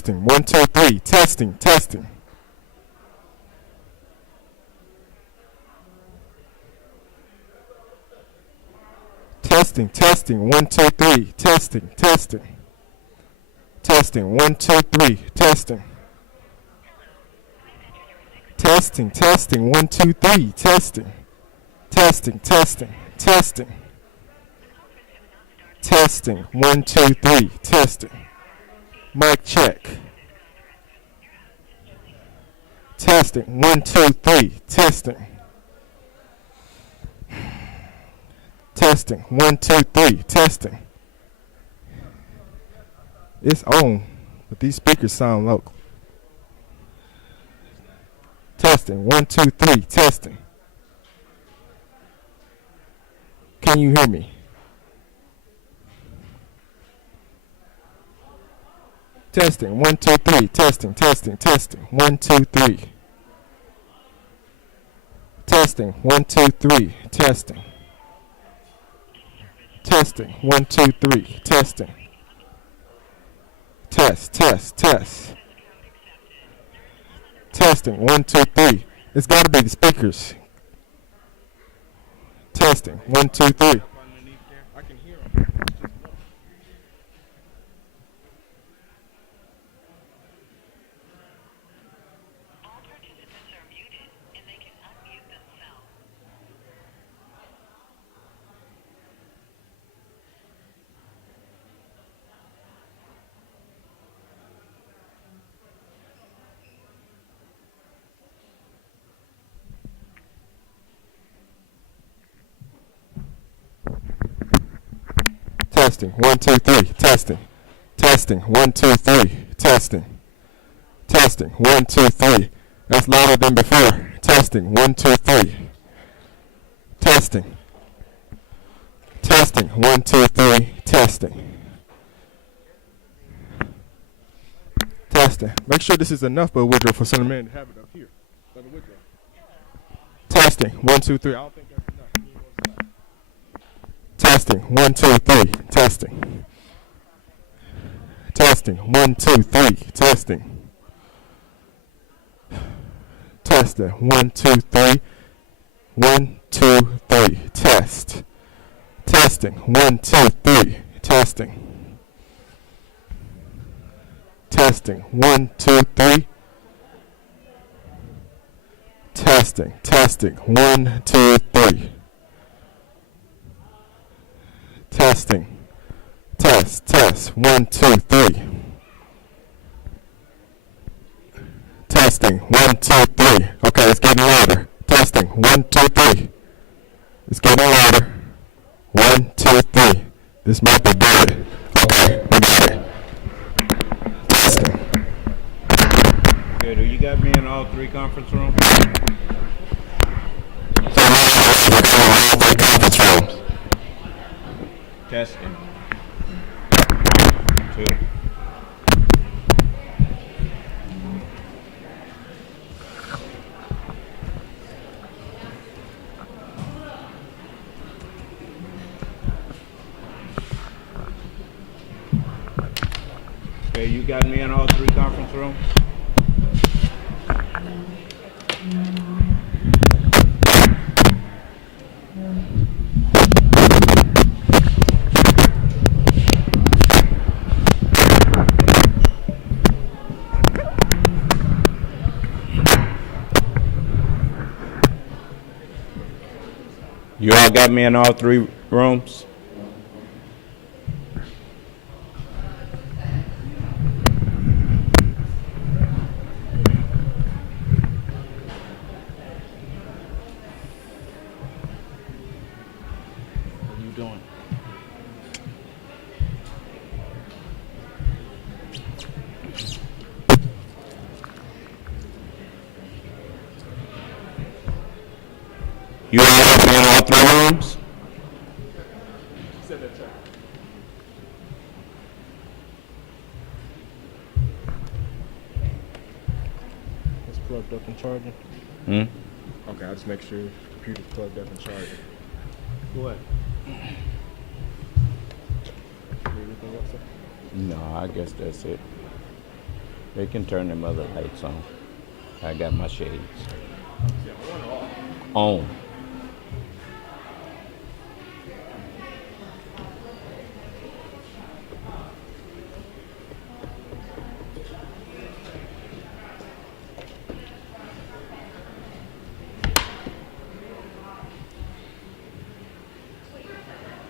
Testing. 1, 2, 3. Testing. Testing. Testing. Testing. 1, 2, 3. Testing. Testing. Testing. 1, 2, 3. Testing. Testing. Testing. 1, 2, 3. Testing. Testing. Testing. Testing. Testing. 1, 2, 3. Testing. Mic check. Testing. 1, 2, 3. Testing. Testing. 1, 2, 3. Testing. It's on, but these speakers sound low. Testing. 1, 2, 3. Testing. Can you hear me? Testing. 1, 2, 3. Testing. Testing. Testing. 1, 2, 3. Testing. 1, 2, 3. Testing. Testing. 1, 2, 3. Testing. Test. Test. Test. Testing. 1, 2, 3. It's got to be the speakers. Testing. 1, 2, 3. I can hear them. All participants are muted and they can unmute themselves. Testing. 1, 2, 3. Testing. Testing. 1, 2, 3. Testing. Testing. 1, 2, 3. That's louder than before. Testing. 1, 2, 3. Testing. Testing. 1, 2, 3. Testing. Testing. Make sure this is enough, but Woodrow, for some man to have it up here. Testing. 1, 2, 3. I don't think that's enough. Testing. 1, 2, 3. Testing. Testing. 1, 2, 3. Testing. Testing. 1, 2, 3. 1, 2, 3. Test. Testing. 1, 2, 3. Testing. Testing. 1, 2, 3. Testing. Testing. 1, 2, 3. Testing. Test. Test. 1, 2, 3. Testing. 1, 2, 3. Okay, it's getting louder. Testing. 1, 2, 3. It's getting louder. 1, 2, 3. This might be good. Okay, we got it. Testing. Good. You got me in all three conference rooms? Conference rooms. Testing. 2. Okay, you got me in all three conference rooms? You all got me in all three rooms? What are you doing? You all got me in all three rooms? It's plugged up and charging. Hmm? Okay, I'll just make sure the computer's plugged up and charging. Go ahead. Anything else? No, I guess that's it. They can turn them other lights on. I got my shades. On.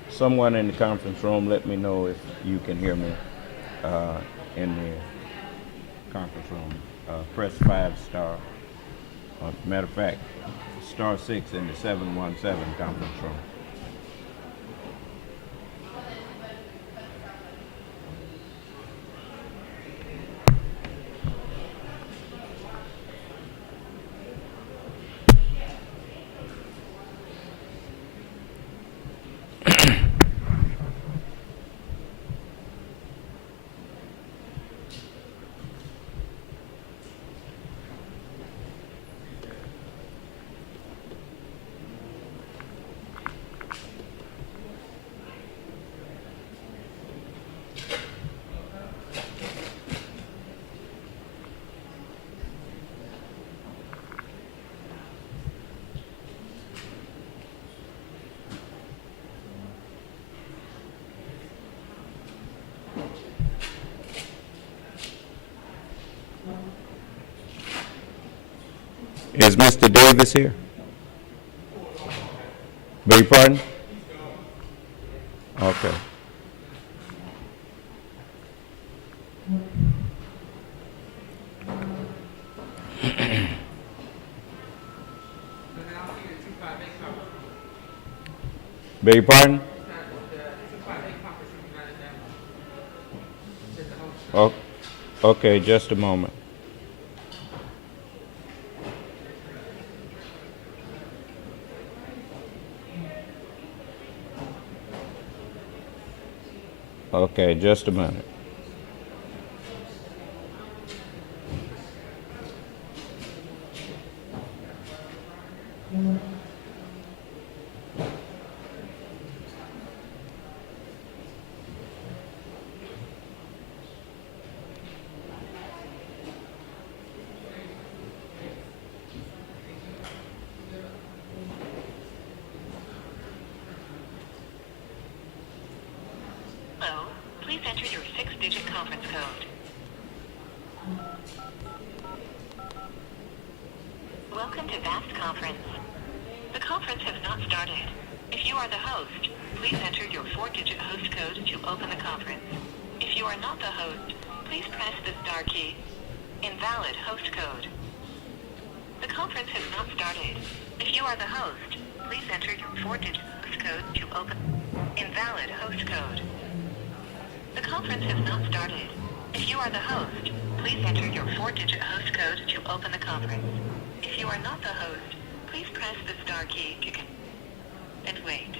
Someone in the conference room, let me know if you can hear me in the conference room. Press 5*. Matter of fact, *6 in the 717 conference room. Is Mr. Davis here? Beg your pardon? Okay. Beg your pardon? Oh, okay, just a moment. Okay, just a minute. Hello, please enter your 6-digit conference code. Welcome to VAST Conference. The conference has not started. If you are the host, please enter your 4-digit host code to open the conference. If you are not the host, please press the star key. Invalid host code. The conference has not started. If you are the host, please enter your 4-digit host code to open. Invalid host code. The conference has not started. If you are the host, please enter your 4-digit host code to open the conference. If you are not the host, please press the star key to and wait.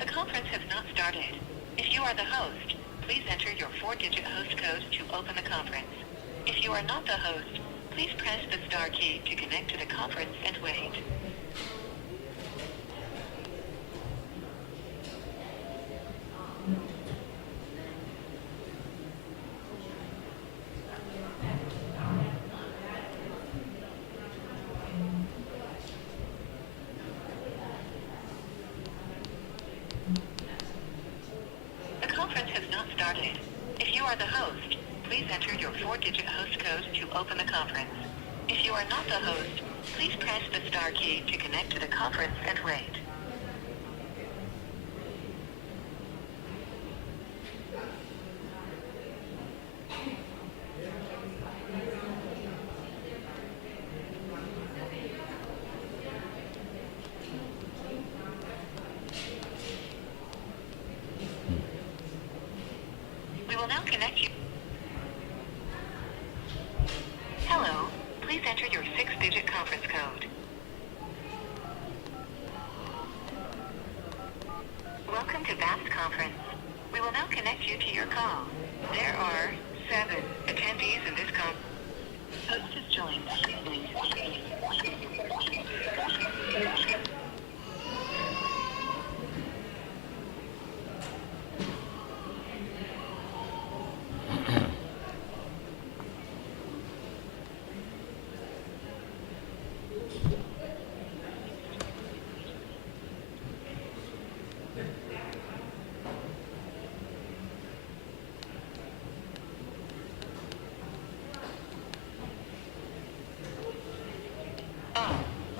The conference has not started. If you are the host, please enter your 4-digit host code to open the conference. If you are not the host, please press the star key to connect to the conference and wait. The conference has not started. If you are the host, please enter your 4-digit host code to open the conference. If you are not the host, please press the star key to connect to the conference and wait. We will now connect you. Hello, please enter your 6-digit conference code. Welcome to VAST Conference. We will now connect you to your call. There are 7 attendees in this call. Host has joined.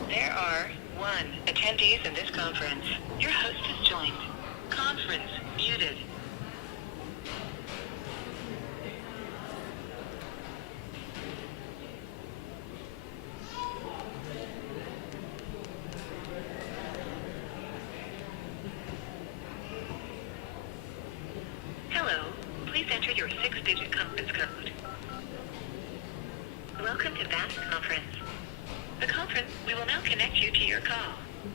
There are 1 attendees in this conference. Your host has joined. Conference muted. Hello. Please enter your 6-digit conference code. Welcome to VAST Conference. The conference, we will now connect you to your call.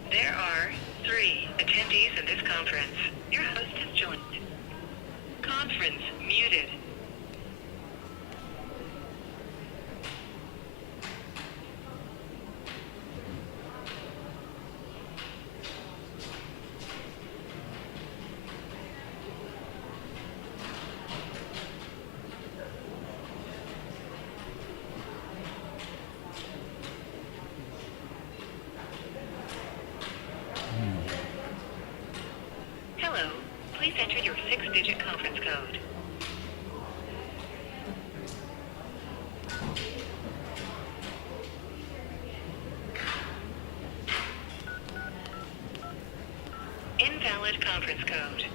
There are 3 attendees in this conference. Your host has joined. Conference muted. Hello. Please enter your 6-digit conference code. Invalid conference code.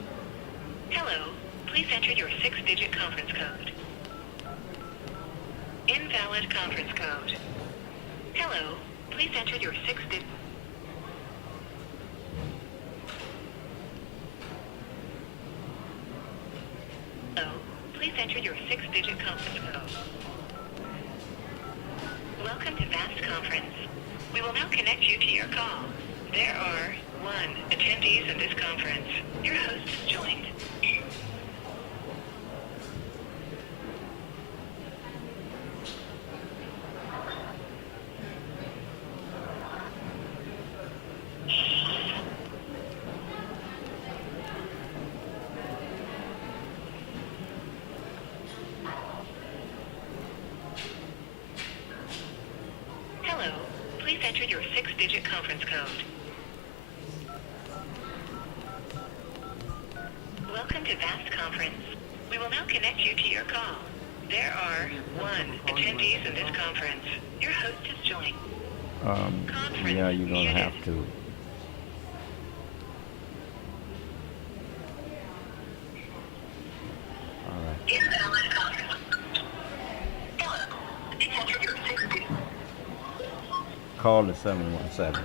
Hello. Please enter your 6-digit conference code. Invalid conference code. Hello. Please enter your 6-digit. Hello. Please enter your 6-digit conference code. Welcome to VAST Conference. We will now connect you to your call. There are 1 attendees in this conference. Your host has joined. Hello. Please enter your 6-digit conference code. Welcome to VAST Conference. We will now connect you to your call. There are 1 attendees in this conference. Your host has joined. Conference Yeah, you're gonna muted. have to. All right. Invalid conference. Hello. Please enter your 6-digit. Call the 717.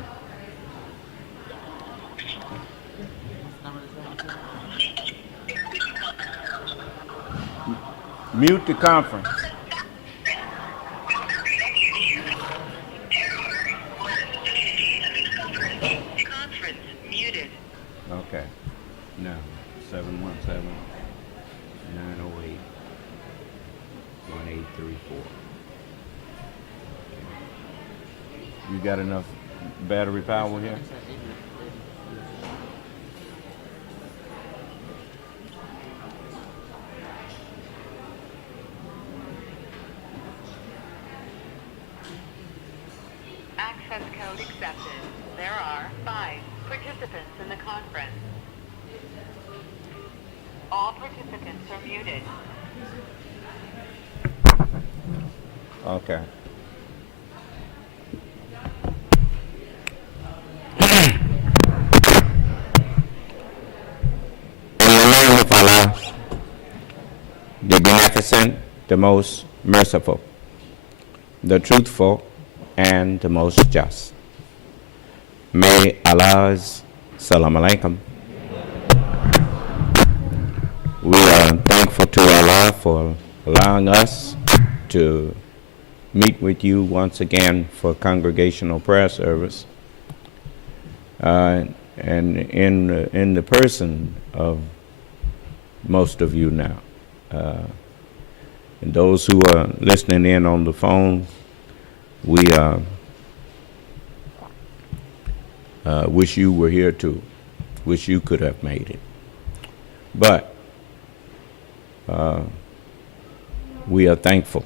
Mute the conference. Conference muted. Okay. Now, 717 908 1834. You got enough battery power here? Access code accepted. There are 5 participants in the conference. All participants are muted. Okay. In the name of Allah, the Beneficent, the Most Merciful, the Truthful, and the Most Just. May Allah's Salam Alaikum. We are thankful to Allah for allowing us to meet with you once again for congregational prayer service. And in the person of most of you now. And those who are listening in on the phone, we wish you were here too. Wish you could have made it. But we are thankful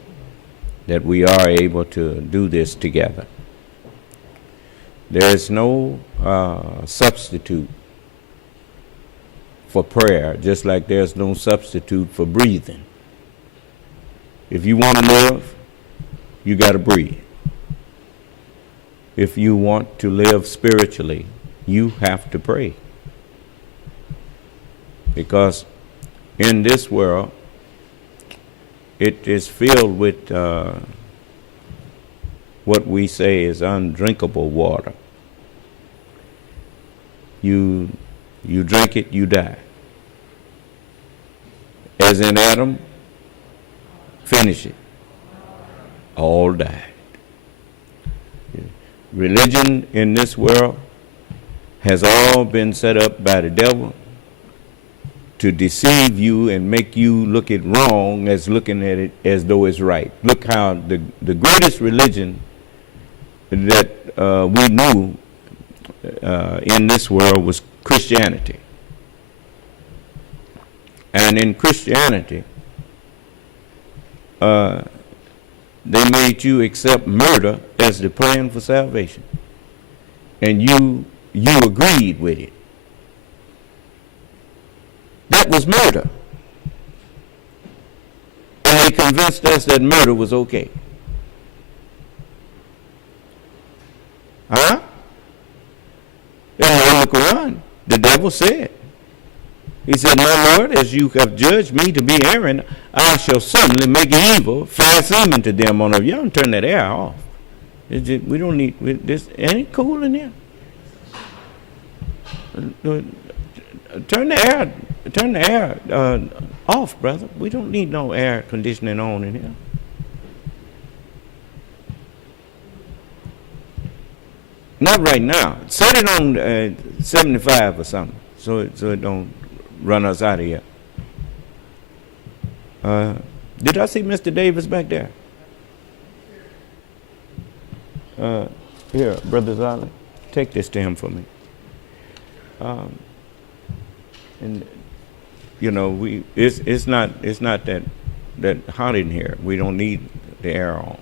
that we are able to do this together. There is no substitute for prayer, just like there's no substitute for breathing. If you want to live, you got to breathe. If you want to live spiritually, you have to pray. Because in this world, it is filled with what we say is undrinkable water. You drink it, you die. As in Adam, finish it. All died. Religion in this world has all been set up by the devil to deceive you and make you look it wrong as looking at it as though it's right. Look how the greatest religion that we knew in this world was Christianity. And in Christianity, they made you accept murder as the plan for salvation. And you agreed with it. That was murder. And they convinced us that murder was okay. Huh? In the Holy Quran, the devil said, he said, my Lord, as you have judged me to be Aaron, I shall certainly make evil fly semen to them on earth. Y'all don't turn that air off. We don't need this. Ain't it cool in here? Turn the air off, brother. We don't need no air conditioning on in here. Not right now. Set it on 75 or something, so it don't run us out of here. Did I see Mr. Davis back there? Here, Brother Zolly, take this to him for me. And you know, it's not that hot in here. We don't need the air on.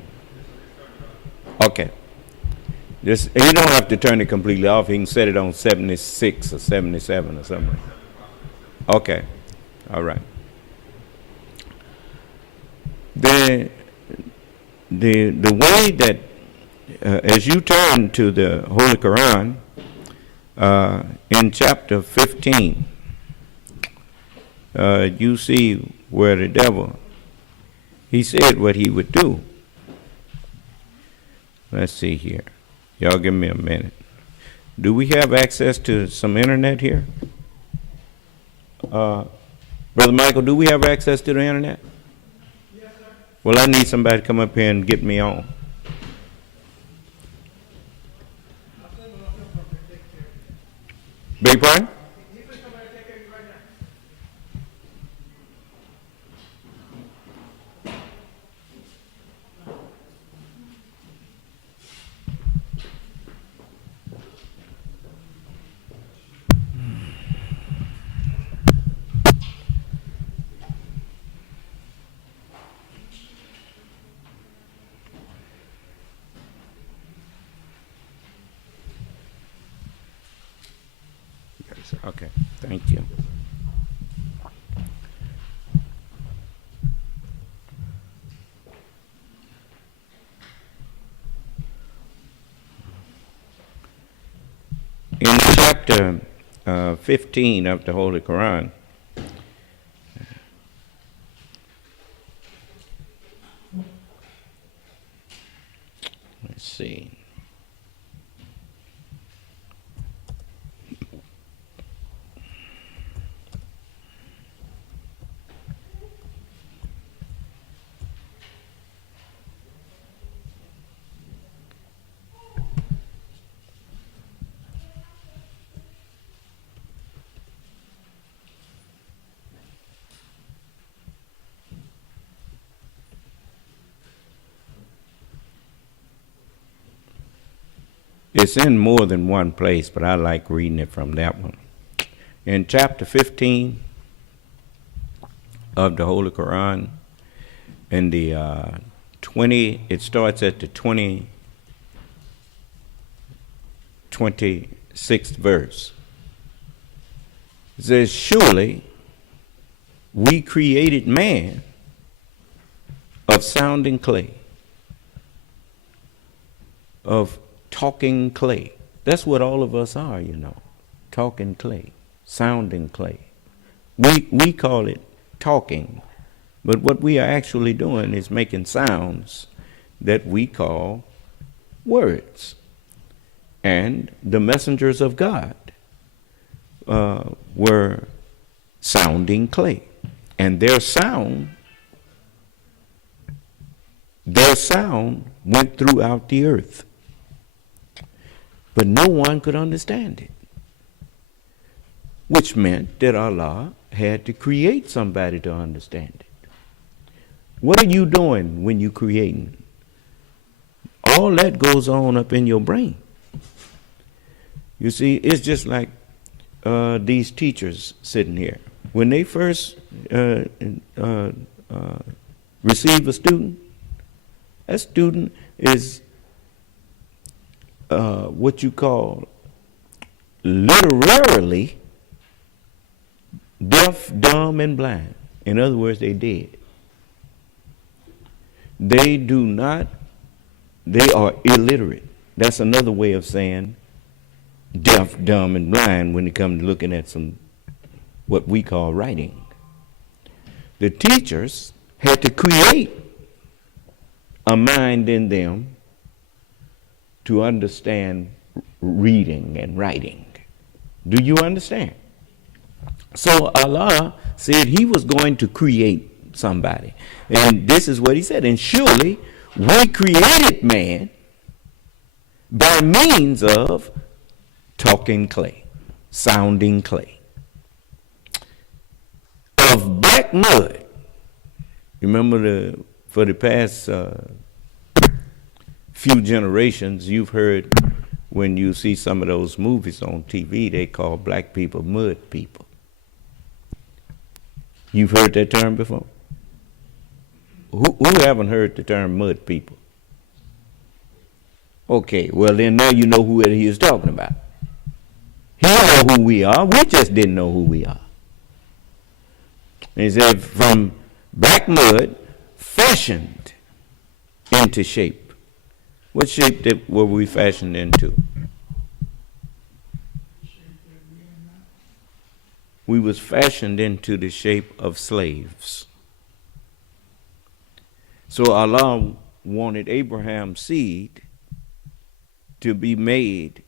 Okay. You don't have to turn it completely off. You can set it on 76 or 77 or something. Okay. All right. The way that as you turn to the Holy Quran in chapter 15, you see where the devil, he said what he would do. Let's see here. Y'all give me a minute. Do we have access to some internet here? Brother Michael, do we have access to the internet? Yes, sir. Well, I need somebody to come up here and get me on. Big pardon? Okay, thank you. In chapter 15 of the Holy Quran, let's see. It's in more than one place, but I like reading it from that one. In chapter 15 of the Holy Quran, in the it starts at the 26th verse. It says, surely we created man of sounding clay, of talking clay. That's what all of us are, talking clay, sounding clay. We call it talking, but what we are actually doing is making sounds that we call words. And the messengers of God were sounding clay, and their sound went throughout the earth, but no one could understand it, which meant that Allah had to create somebody to understand it. What are you doing when you're creating? All that goes on up in your brain. You see, it's just like these teachers sitting here. When they first receive a student, that student is what you call literally deaf, dumb, and blind. In other words, they dead. They are illiterate. That's another way of saying deaf, dumb, and blind when it comes to looking at some what we call writing. The teachers had to create a mind in them to understand reading and writing. Do you understand? So Allah said he was going to create somebody. And this is what he said. And surely we created man by means of talking clay, sounding clay, of black mud. Remember, for the past few generations, you've heard when you see some of those movies on TV, they call black people mud people. You've heard that term before? Who haven't heard the term mud people? Okay, well then now you know who he is talking about. He know who we are. We just didn't know who we are. And he said, from black mud, fashioned into shape. What shape were we fashioned into? We was fashioned into the shape of slaves. So Allah wanted Abraham's seed to be made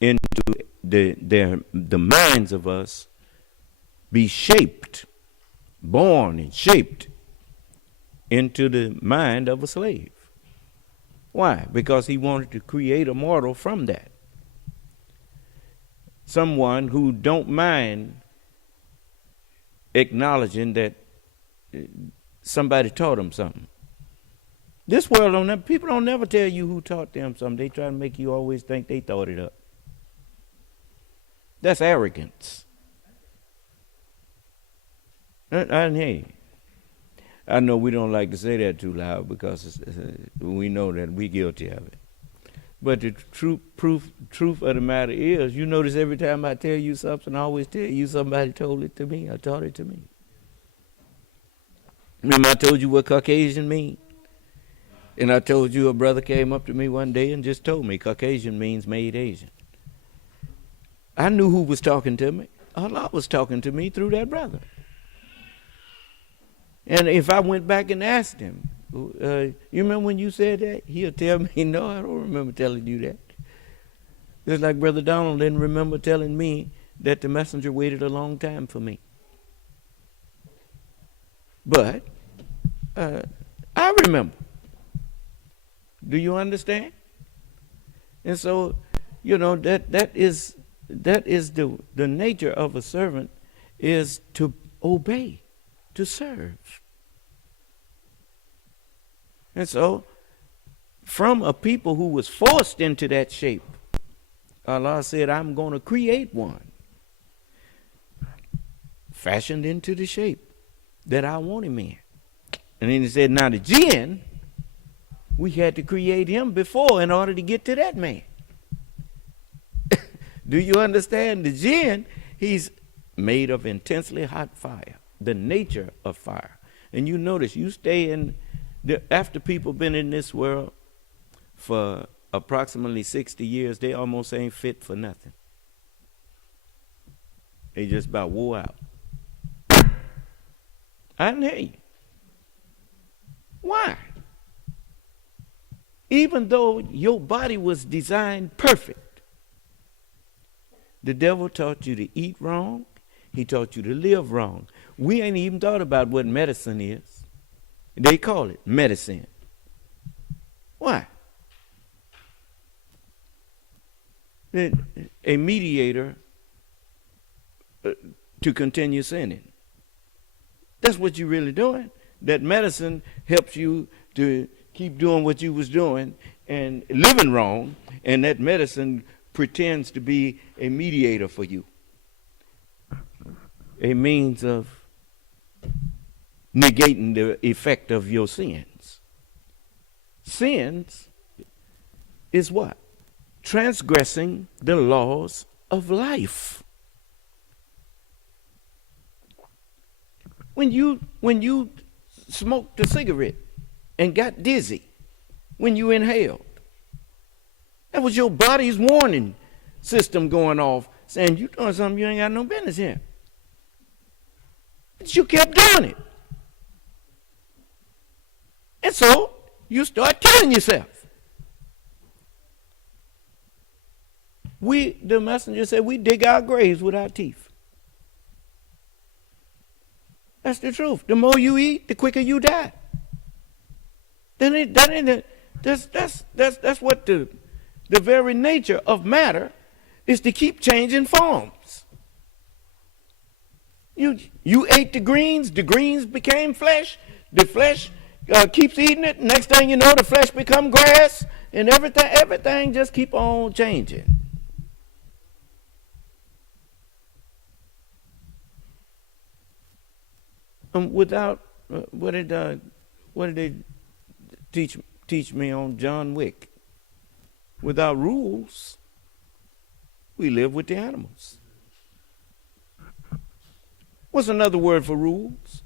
into the minds of us, be shaped, born and shaped into the mind of a slave. Why? Because he wanted to create a mortal from that. Someone who don't mind acknowledging that somebody taught them something. This world people don't never tell you who taught them something. They try to make you always think they thought it up. That's arrogance. Hey, I know we don't like to say that too loud because we know that we're guilty of it. But the truth of the matter is, you notice every time I tell you something, I always tell you somebody told it to me or taught it to me. Remember I told you what Caucasian means? And I told you a brother came up to me one day and just told me Caucasian means made Asian. I knew who was talking to me. Allah was talking to me through that brother. And if I went back and asked him, you remember when you said that? He'll tell me, no, I don't remember telling you that. Just like Brother Donald didn't remember telling me that the messenger waited a long time for me. But I remember. Do you understand? And so, that is the nature of a servant, is to obey, to serve. And so from a people who was forced into that shape, Allah said, I'm going to create one fashioned into the shape that I want him in. And then he said, now the jinn, we had to create him before in order to get to that man. Do you understand? The jinn, he's made of intensely hot fire, the nature of fire. And you notice, you stay in, after people been in this world for approximately 60 years, they almost ain't fit for nothing. They just about wore out. I didn't hear you. Why? Even though your body was designed perfect, the devil taught you to eat wrong. He taught you to live wrong. We ain't even thought about what medicine is. They call it medicine. Why? A mediator to continue sinning. That's what you're really doing. That medicine helps you to keep doing what you was doing and living wrong, and that medicine pretends to be a mediator for you, a means of negating the effect of your sins. Sins is what? Transgressing the laws of life. When you smoked a cigarette and got dizzy, when you inhaled, that was your body's warning system going off, saying you're doing something you ain't got no business here. But you kept doing it. And so you start killing yourself. The messenger said, we dig our graves with our teeth. That's the truth. The more you eat, the quicker you die. That's what the very nature of matter is, to keep changing forms. You ate the greens became flesh. The flesh keeps eating it. Next thing you know, the flesh become grass, and everything just keep on changing. Without what did they teach me on John Wick? Without rules, we live with the animals. What's another word for rules?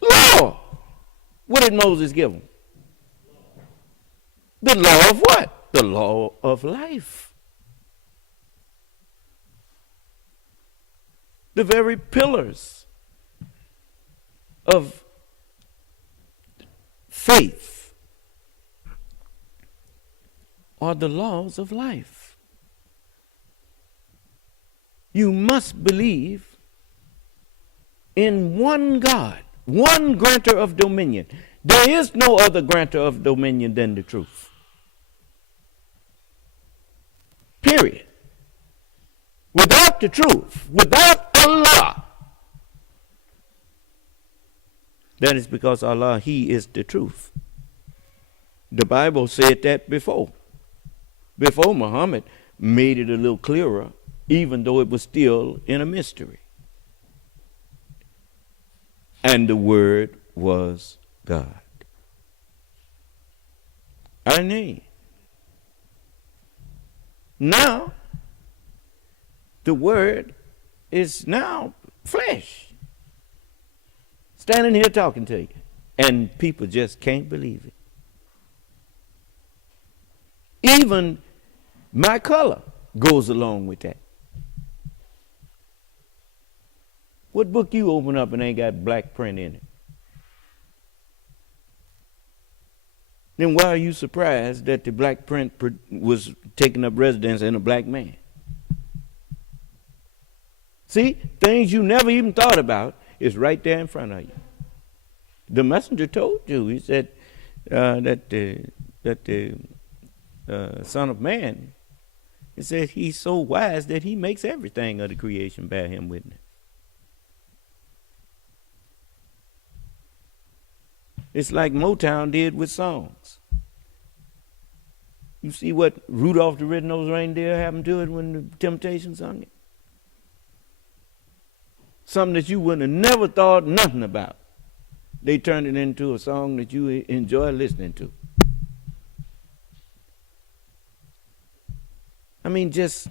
Law. What did Moses give them? The law of what? The law of life. The very pillars of faith are the laws of life. You must believe in one God, one grantor of dominion. There is no other grantor of dominion than the truth. Period. Without the truth, without Allah, that is because Allah, He is the truth. The Bible said that before Muhammad made it a little clearer, even though it was still in a mystery. And the Word was God. I mean, now the Word is now flesh, standing here talking to you, and people just can't believe it. Even my color goes along with that. What book you open up and ain't got black print in it? Then why are you surprised that the black print was taking up residence in a black man? See, things you never even thought about is right there in front of you. The messenger told you. He said that the Son of Man, he said he's so wise that he makes everything of the creation bear him witness. It's like Motown did with songs. You see what Rudolph the Red-Nosed Reindeer happened to it when the Temptations sung it? Something that you wouldn't have never thought nothing about. They turned it into a song that you enjoy listening to. I mean, just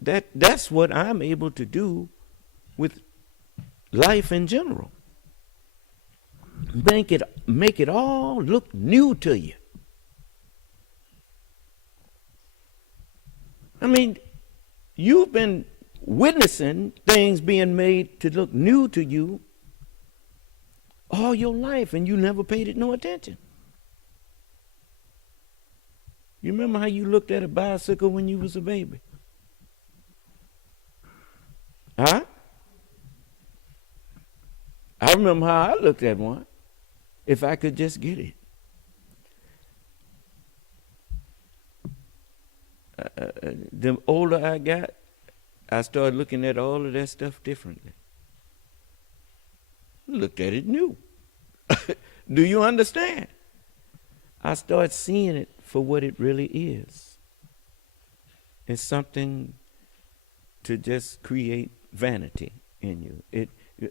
that's what I'm able to do with life in general. Make it all look new to you. I mean, you've been witnessing things being made to look new to you all your life, and you never paid it no attention. You remember how you looked at a bicycle when you was a baby? Huh? I remember how I looked at one, if I could just get it. The older I got, I started looking at all of that stuff differently. Looked at it new. Do you understand? I started seeing it for what it really is. It's something to just create vanity in you.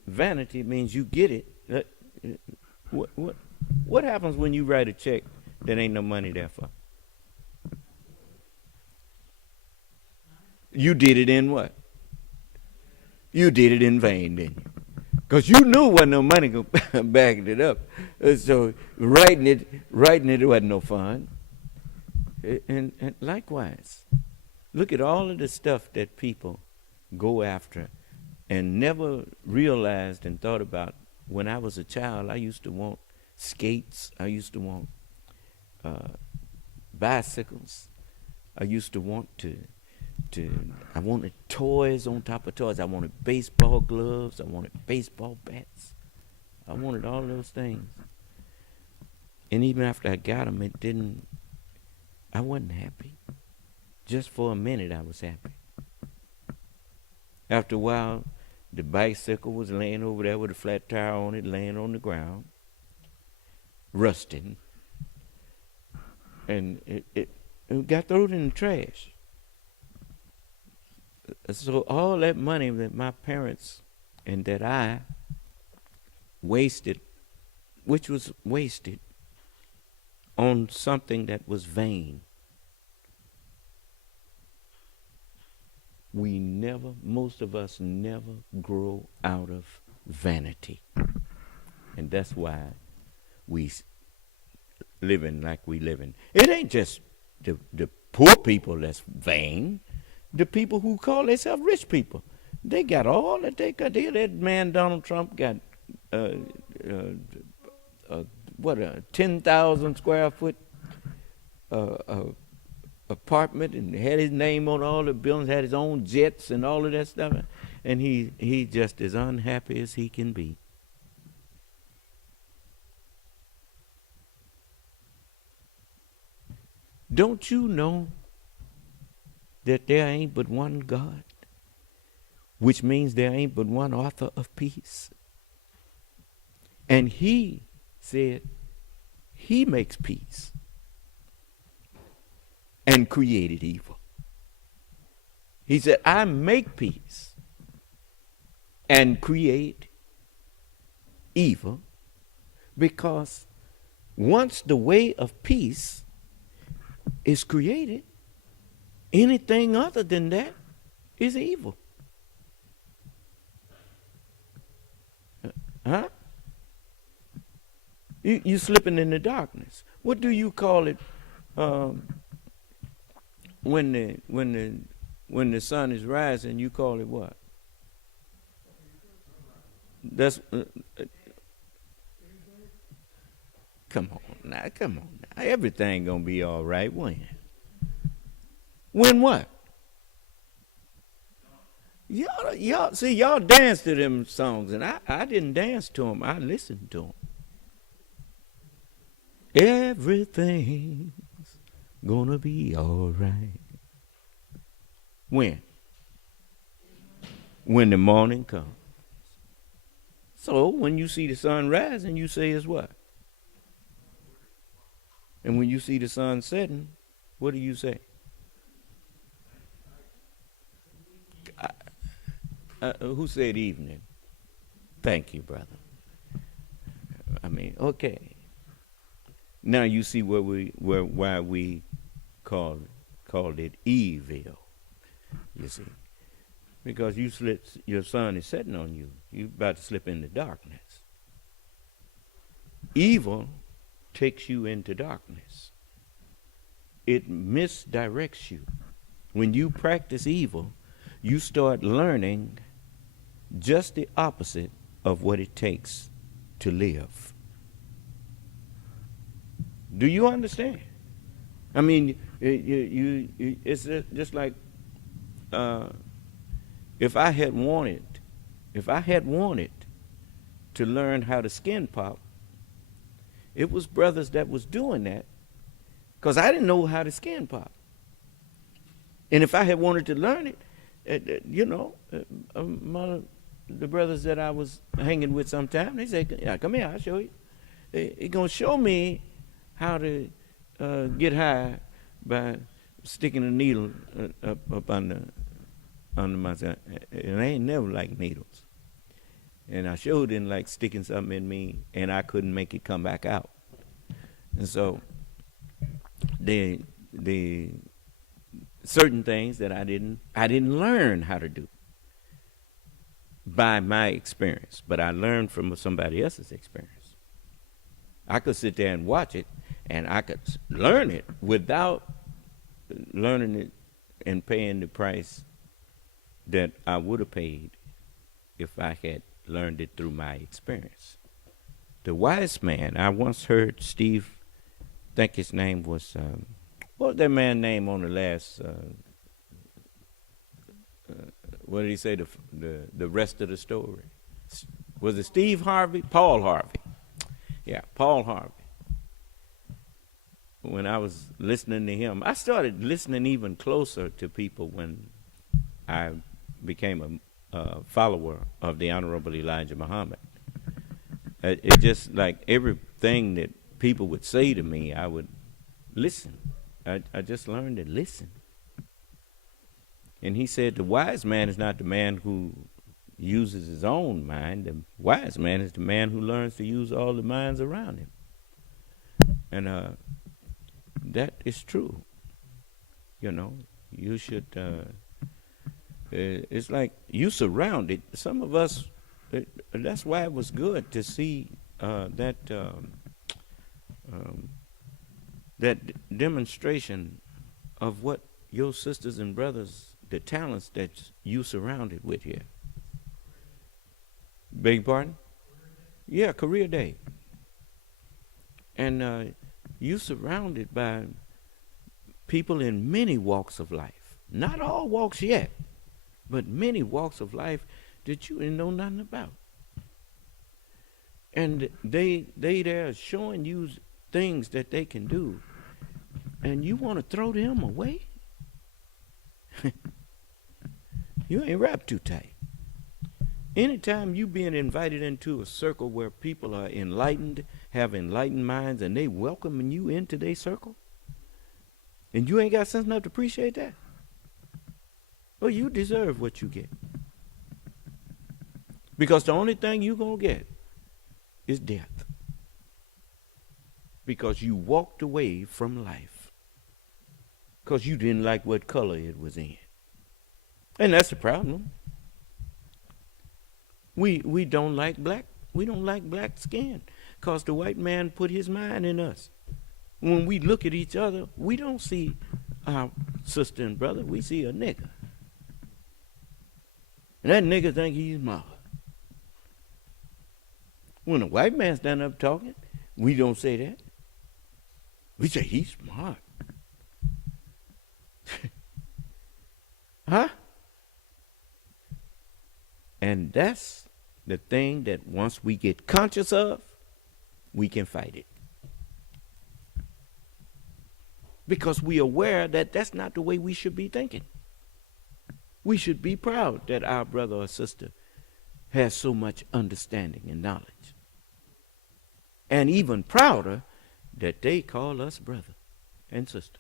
Vanity means you get it. What happens when you write a check that ain't no money there for? You did it in what? You did it in vain, didn't you? Because you knew wasn't no money backing it up. So writing it wasn't no fun. And likewise, look at all of the stuff that people go after and never realized and thought about. When I was a child, I used to want skates. I used to want bicycles. I used to want I wanted toys on top of toys. I wanted baseball gloves. I wanted baseball bats. I wanted all those things. And even after I got them, I wasn't happy. Just for a minute, I was happy. After a while, the bicycle was laying over there with a flat tire on it, laying on the ground, rusting. And it got thrown in the trash. So all that money that my parents and that I wasted, which was wasted on something that was vain. Most of us never grow out of vanity. And that's why we living like we living. It ain't just the poor people that's vain. The people who call themselves rich people, they got all that they got. That man Donald Trump got a 10,000 square foot apartment, and had his name on all the buildings, had his own jets and all of that stuff, and he just as unhappy as he can be. Don't you know that there ain't but one God, which means there ain't but one author of peace? And he said he makes peace and created evil. He said, I make peace and create evil, because once the way of peace is created, anything other than that is evil. Huh? You slipping in the darkness. What do you call it when the sun is rising? You call it what? That's come on now. Everything gonna be all right when? When what? Y'all see, y'all dance to them songs, and I didn't dance to them. I listened to them. Everything's gonna be all right. When? When the morning comes. So when you see the sun rising, you say it's what? And when you see the sun setting, what do you say? Who said evening? Thank you, brother. I mean, okay. Now you see why we called it evil. You see, because your sun is setting on you. You're about to slip into darkness. Evil takes you into darkness. It misdirects you. When you practice evil, you start learning just the opposite of what it takes to live. Do you understand? I mean, it's just like if I had wanted to learn how to skin pop, it was brothers that was doing that, because I didn't know how to skin pop. And if I had wanted to learn it, the brothers that I was hanging with sometime, they said, "Yeah, come here, I'll show you." They're going to show me how to get high by sticking a needle up under my side. And I ain't never liked needles. And I sure didn't like sticking something in me, and I couldn't make it come back out. And so the certain things that I didn't learn how to do by my experience, but I learned from somebody else's experience. I could sit there and watch it, and I could learn it without learning it and paying the price that I would have paid if I had learned it through my experience. The wise man, I once heard Steve, I think his name was, what was that man's name on the last, what did he say, the rest of the story? Was it Steve Harvey? Paul Harvey. Yeah, Paul Harvey. When I was listening to him, I started listening even closer to people when I became a follower of the Honorable Elijah Muhammad. It just like everything that people would say to me, I would listen. I just learned to listen. And he said the wise man is not the man who uses his own mind. The wise man is the man who learns to use all the minds around him. And that is true. You know, you should, it's like you surrounded. Some of us, that's why it was good to see that demonstration of what your sisters and brothers, the talents that you surrounded with here. Beg your pardon? Yeah, career day. And you surrounded by people in many walks of life. Not all walks yet, but many walks of life that you didn't know nothing about. And they there showing you things that they can do, and you want to throw them away? You ain't wrapped too tight. Anytime you being invited into a circle where people are enlightened, have enlightened minds, and they welcoming you into their circle, and you ain't got sense enough to appreciate that, well, you deserve what you get. Because the only thing you're going to get is death. Because you walked away from life. Because you didn't like what color it was in. And that's the problem. We don't like black. We don't like black skin. Because the white man put his mind in us. When we look at each other, we don't see our sister and brother. We see a nigga. And that nigga think he's mother. When a white man stand up talking, we don't say that. We say he's smart. Huh? And that's the thing that once we get conscious of, we can fight it. Because we are aware that that's not the way we should be thinking. We should be proud that our brother or sister has so much understanding and knowledge. And even prouder that they call us brother and sister.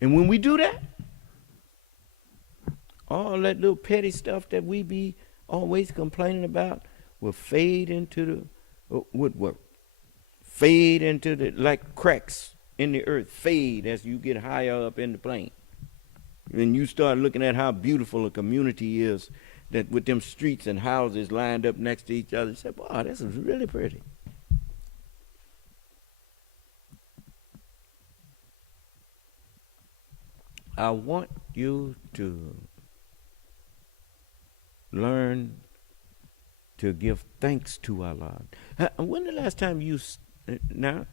And when we do that, all that little petty stuff that we be always complaining about will fade into the woodwork. Fade into the, like cracks in the earth, fade as you get higher up in the plane. When you start looking at how beautiful a community is, that with them streets and houses lined up next to each other, you say, wow, this is really pretty. I want you to learn to give thanks to Allah. When the last time you now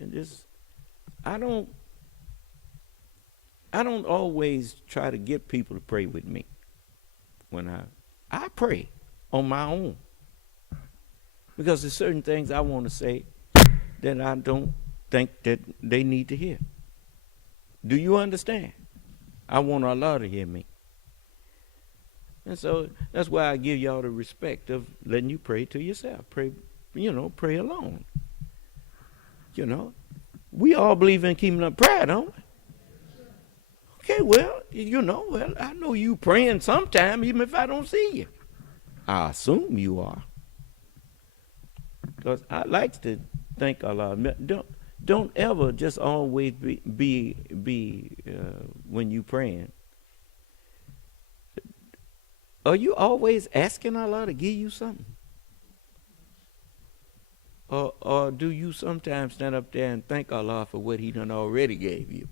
this I don't always try to get people to pray with me. When I pray on my own, because there's certain things I want to say that I don't think that they need to hear. Do you understand? I want Allah to hear me. And so that's why I give y'all the respect of letting you pray to yourself. Pray, pray alone. We all believe in keeping up prayer, don't we? Okay, well, I know you praying sometime, even if I don't see you. I assume you are. Because I like to thank Allah. Don't ever just always be when you praying. Are you always asking Allah to give you something? Or do you sometimes stand up there and thank Allah for what he done already gave you?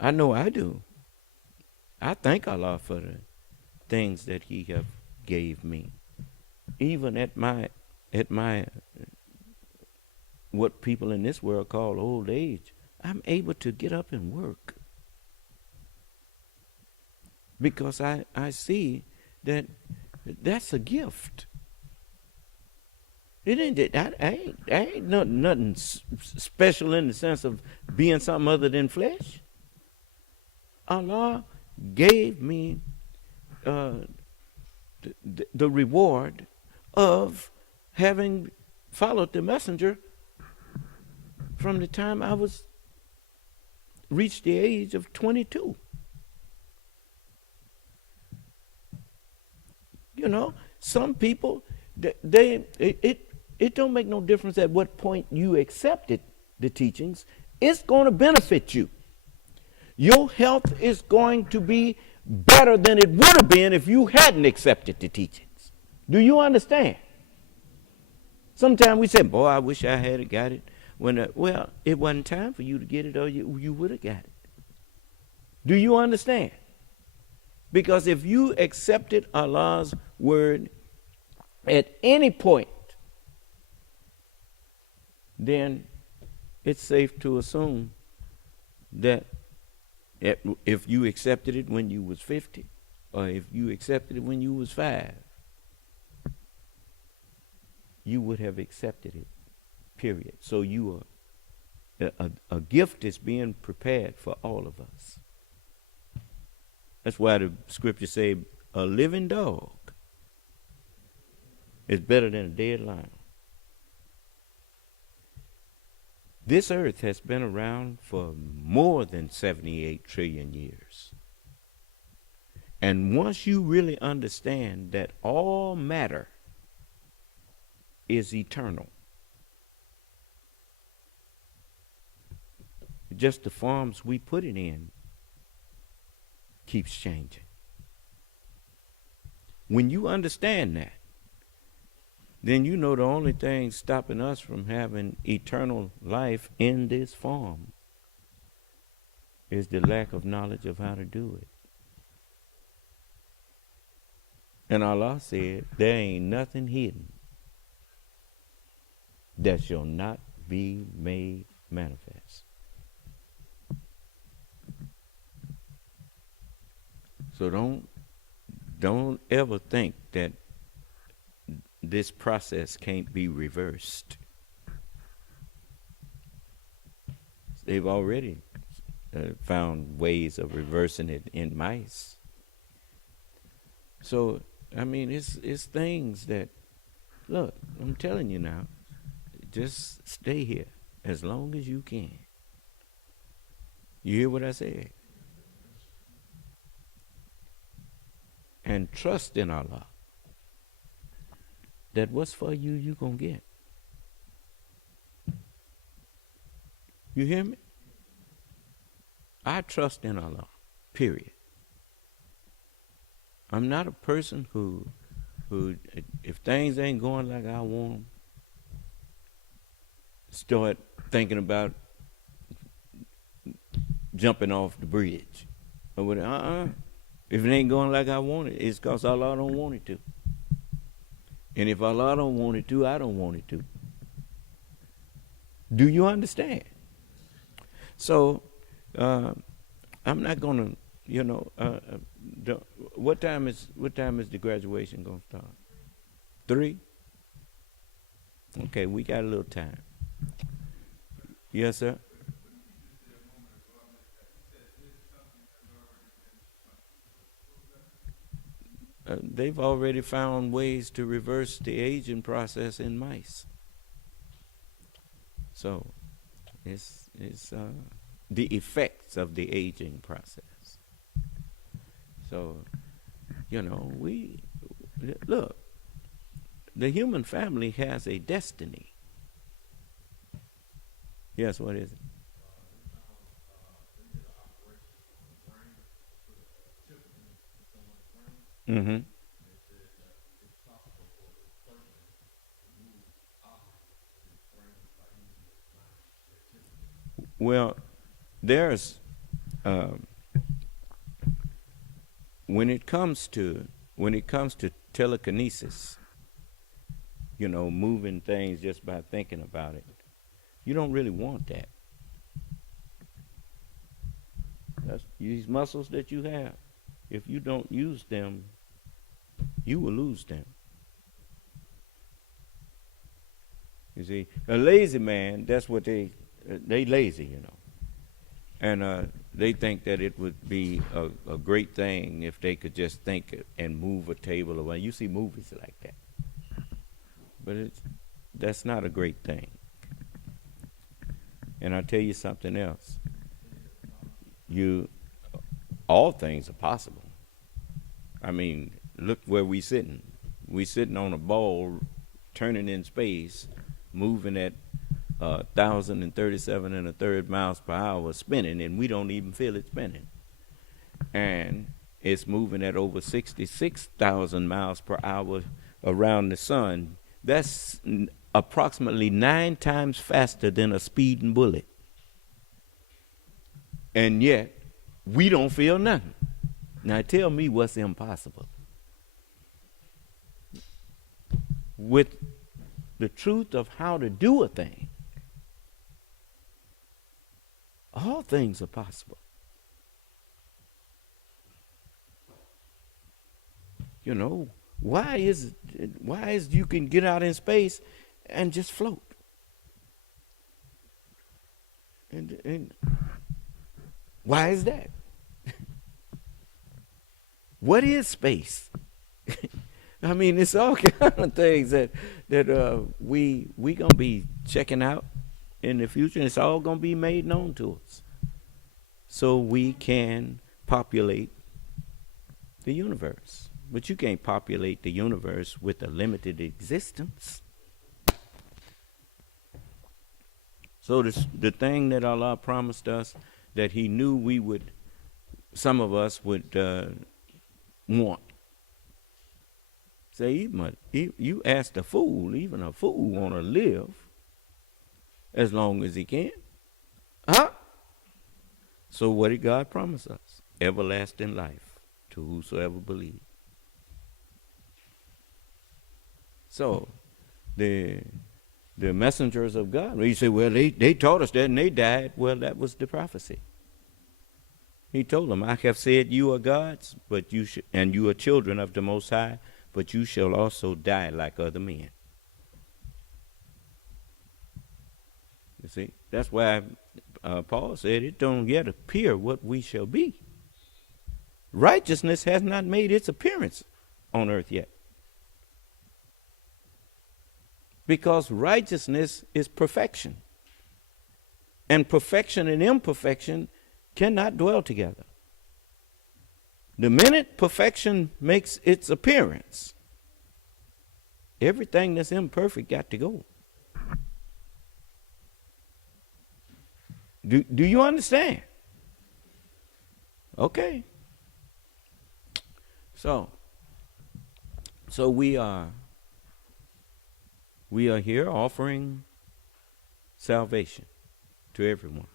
I know I do. I thank Allah for the things that he have gave me. Even at my what people in this world call old age, I'm able to get up and work. Because I see that that's a gift. It ain't that I ain't nothing special in the sense of being something other than flesh. Allah gave me the reward of having followed the messenger from the time I reached the age of 22. Some people, it don't make no difference at what point you accepted the teachings. It's going to benefit you. Your health is going to be better than it would have been if you hadn't accepted the teachings. Do you understand? Sometimes we say, boy, I wish I had got it. Well, it wasn't time for you to get it, or you would have got it. Do you understand? Because if you accepted Allah's word at any point, then it's safe to assume that if you accepted it when you was 50, or if you accepted it when you was 5, you would have accepted it, period. So you are a gift is being prepared for all of us. That's why the scriptures say a living dog is better than a dead lion. This earth has been around for more than 78 trillion years. And once you really understand that all matter is eternal, just the forms we put it in keeps changing. When you understand that, then you know the only thing stopping us from having eternal life in this form is the lack of knowledge of how to do it. And Allah said, there ain't nothing hidden that shall not be made manifest. So don't ever think that this process can't be reversed. They've already found ways of reversing it in mice. So, I mean, it's things that, look, I'm telling you now, just stay here as long as you can. You hear what I said? And trust in Allah that what's for you, you gonna get. You hear me? I trust in Allah, period. I'm not a person who if things ain't going like I want 'em, start thinking about jumping off the bridge. Or whatever. If it ain't going like I want it, it's because Allah don't want it to. And if Allah don't want it to, I don't want it to. Do you understand? So, I'm not gonna, what time is the graduation gonna start? 3? Okay, we got a little time. Yes, sir. They've already found ways to reverse the aging process in mice. So, it's the effects of the aging process. So, we look. The human family has a destiny. Yes, what is it? Mm-hmm. Well, there's when it comes to telekinesis, moving things just by thinking about it, you don't really want that. That's these muscles that you have. If you don't use them, you will lose them. You see, a lazy man, that's what they lazy, and they think that it would be a great thing if they could just think and move a table away. You see movies like that, but that's not a great thing. And I'll tell you something else. All things are possible. I mean, look where we sitting. We sitting on a ball, turning in space, moving at 1,037 1/3 miles per hour, spinning, and we don't even feel it spinning. And it's moving at over 66,000 miles per hour around the sun. That's approximately 9 times faster than a speeding bullet. And yet, we don't feel nothing. Now tell me what's impossible. With the truth of how to do a thing, all things are possible. Why is you can get out in space and just float? And why is that? What is space? I mean, it's all kind of things that we gonna be checking out in the future, and it's all gonna be made known to us, so we can populate the universe. But you can't populate the universe with a limited existence. So the thing that Allah promised us, that He knew some of us would want. Say, you asked a fool, even a fool want to live as long as he can. Huh? So what did God promise us? Everlasting life to whosoever believes. So the messengers of God, you say, well, they taught us that and they died. Well, that was the prophecy. He told them, I have said you are gods, and you are children of the Most High, but you shall also die like other men. You see, that's why Paul said, it don't yet appear what we shall be. Righteousness has not made its appearance on earth yet. Because righteousness is perfection. And perfection and imperfection cannot dwell together. The minute perfection makes its appearance, everything that's imperfect got to go. Do you understand? Okay. So we are here offering salvation to everyone.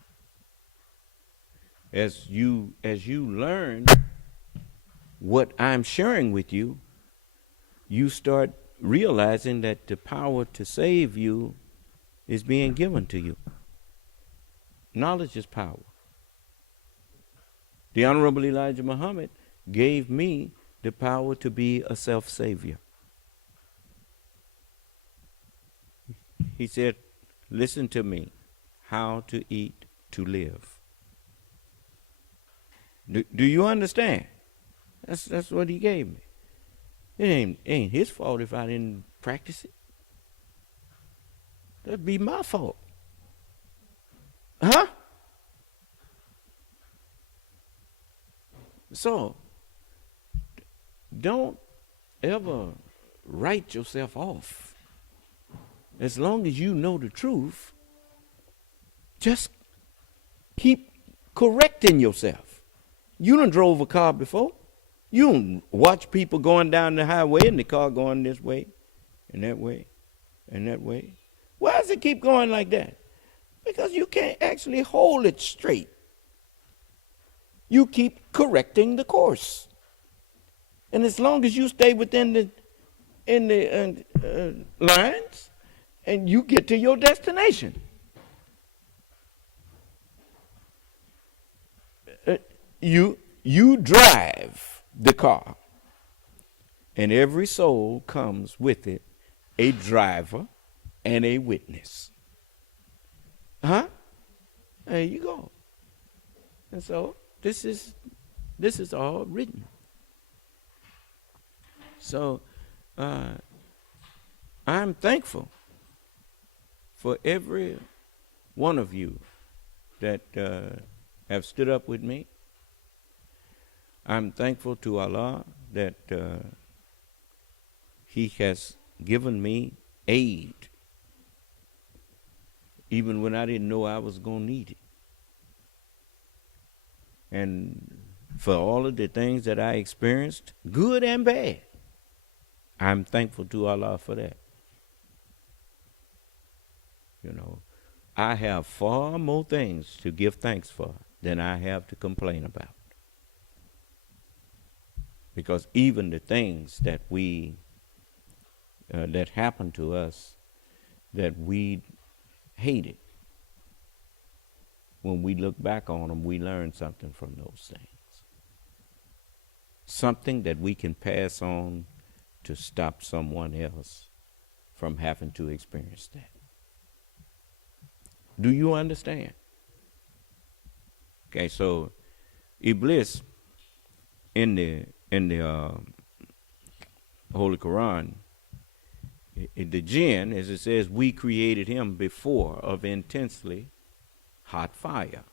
As you learn what I'm sharing with you, you start realizing that the power to save you is being given to you. Knowledge is power. The Honorable Elijah Muhammad gave me the power to be a self-savior. He said, listen to me, how to eat to live. Do you understand? That's what he gave me. It ain't his fault if I didn't practice it. That'd be my fault. Huh? So, don't ever write yourself off. As long as you know the truth, just keep correcting yourself. You done drove a car before. You done watch people going down the highway and the car going this way and that way and that way. Why does it keep going like that? Because you can't actually hold it straight. You keep correcting the course. And as long as you stay within the lines, and you get to your destination. You drive the car, and every soul comes with it, a driver and a witness. Huh? There you go. And so this is all written. So I'm thankful for every one of you that have stood up with me. I'm thankful to Allah that He has given me aid, even when I didn't know I was going to need it. And for all of the things that I experienced, good and bad, I'm thankful to Allah for that. You know, I have far more things to give thanks for than I have to complain about. Because even the things that that happen to us, that we hated, when we look back on them, we learn something from those things. Something that we can pass on to stop someone else from having to experience that. Do you understand? Okay, so Iblis in the Holy Quran, the jinn, as it says, we created him before of intensely hot fire.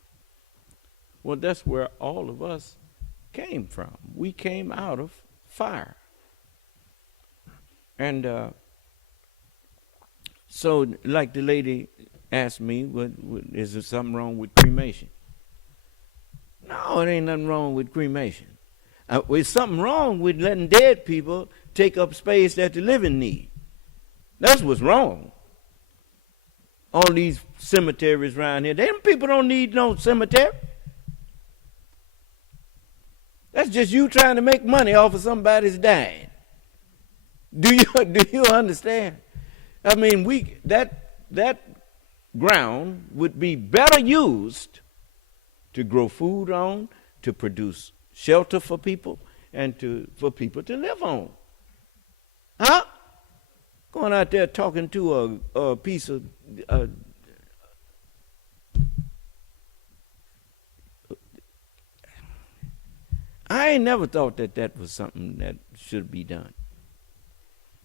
Well, that's where all of us came from. We came out of fire. And so, like the lady asked me, is there something wrong with cremation? No, it ain't nothing wrong with cremation. There's something wrong with letting dead people take up space that the living need. That's what's wrong. All these cemeteries around here, them people don't need no cemetery. That's just you trying to make money off of somebody's dying. Do you understand? I mean, that ground would be better used to grow food on, to produce shelter for people, and for people to live on. Huh? Going out there talking to a piece of I ain't never thought that that was something that should be done.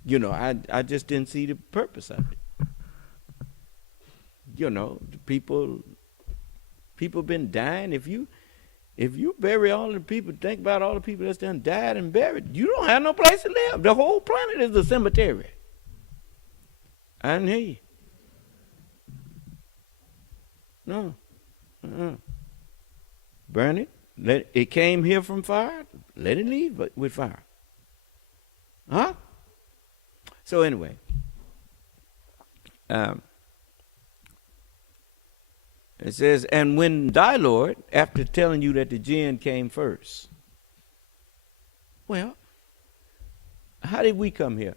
You know, I just didn't see the purpose of it. You know, the people been dying. If you bury all the people, think about all the people that's done died and buried, you don't have no place to live. The whole planet is a cemetery. I didn't hear you. No. Burn it. It came here from fire. Let it leave with fire. Huh? So anyway, it says, and when thy Lord, after telling you that the jinn came first, well, how did we come here?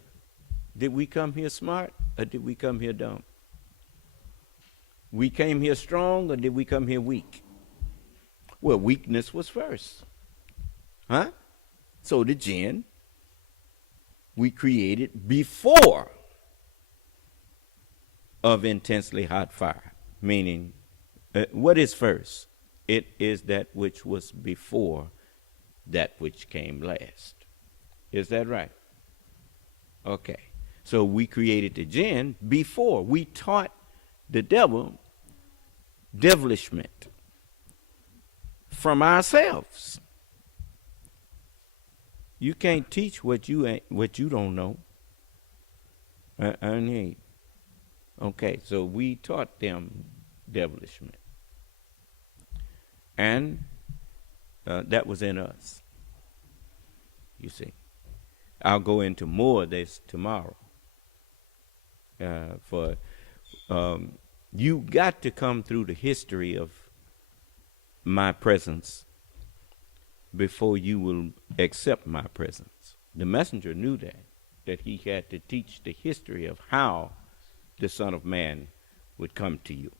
Did we come here smart or did we come here dumb? We came here strong or did we come here weak? Well, weakness was first. Huh? So the jinn we created before of intensely hot fire. Meaning, what is first? It is that which was before that which came last. Is that right? Okay. So we created the jinn before. We taught the devil devilishment from ourselves. You can't teach what you don't know. Okay, so we taught them devilishment, and that was in us. You see, I'll go into more of this tomorrow. You got to come through the history of my presence before you will accept my presence. The messenger knew that he had to teach the history of how the Son of Man would come to you.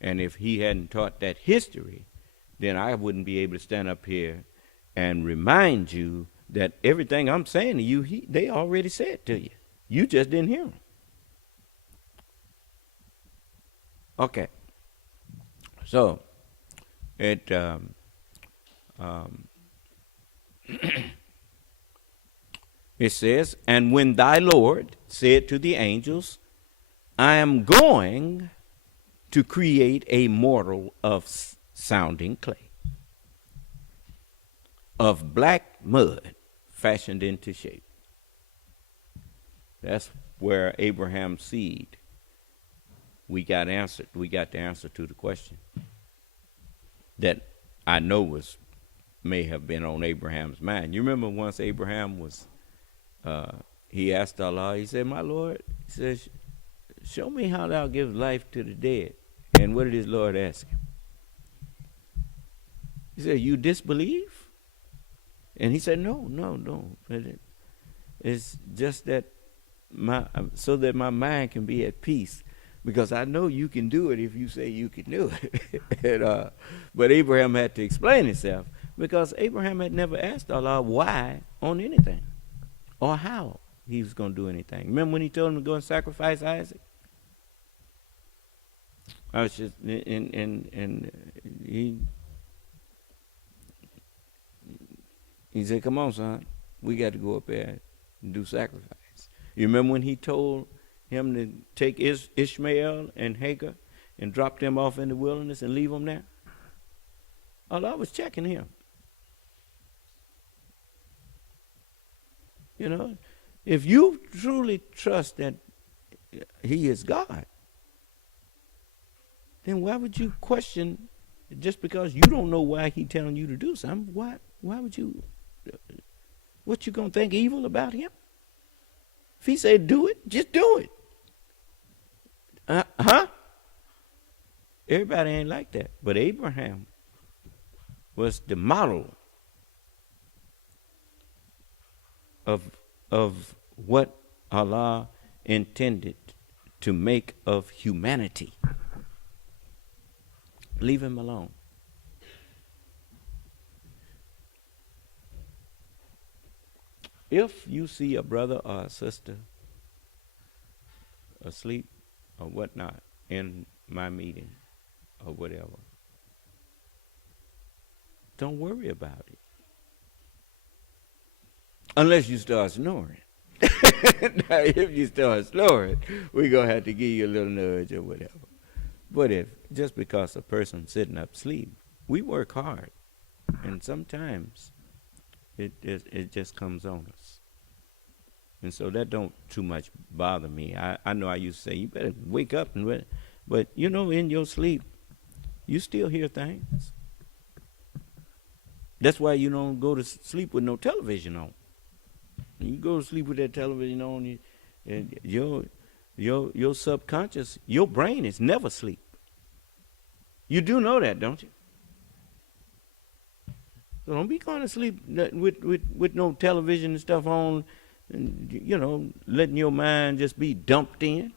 And if he hadn't taught that history, then I wouldn't be able to stand up here and remind you that everything I'm saying to you, they already said to you. You just didn't hear them. Okay. So, it it says, and when thy Lord said to the angels, I am going to create a mortal of sounding clay, of black mud fashioned into shape. That's where Abraham's seed, we got answered. We got the answer to the question that I know may have been on Abraham's mind. You remember once Abraham was, he asked Allah, he said, my Lord, he says, show me how thou give life to the dead. And what did his Lord ask him? He said, you disbelieve? And he said, no. It's just that so that my mind can be at peace, because I know you can do it if you say you can do it. But Abraham had to explain himself, because Abraham had never asked Allah why on anything or how he was going to do anything. Remember when he told him to go and sacrifice Isaac? I was just, and he said, come on, son, we got to go up there and do sacrifice. You remember when he told him to take Ishmael and Hagar and drop them off in the wilderness and leave them there? Allah was checking him. You know, if you truly trust that he is God, then why would you question just because you don't know why he telling you to do something? Why would you, what you gonna think evil about him? If he said do it, just do it. Everybody ain't like that. But Abraham was the model of what Allah intended to make of humanity. Leave him alone. If you see a brother or a sister asleep or whatnot in my meeting or whatever, don't worry about it. Unless you start snoring. Now, if you start snoring, we're going to have to give you a little nudge or whatever. But if just because a person's sitting up asleep, we work hard. And sometimes it just comes on us. And so that don't too much bother me. I know I used to say, you better wake up. But, you know, in your sleep, you still hear things. That's why you don't go to sleep with no television on. You go to sleep with that television on, and your subconscious, your brain is never asleep. You do know that, don't you? So don't be going to sleep with no television and stuff on, and, you know, letting your mind just be dumped in.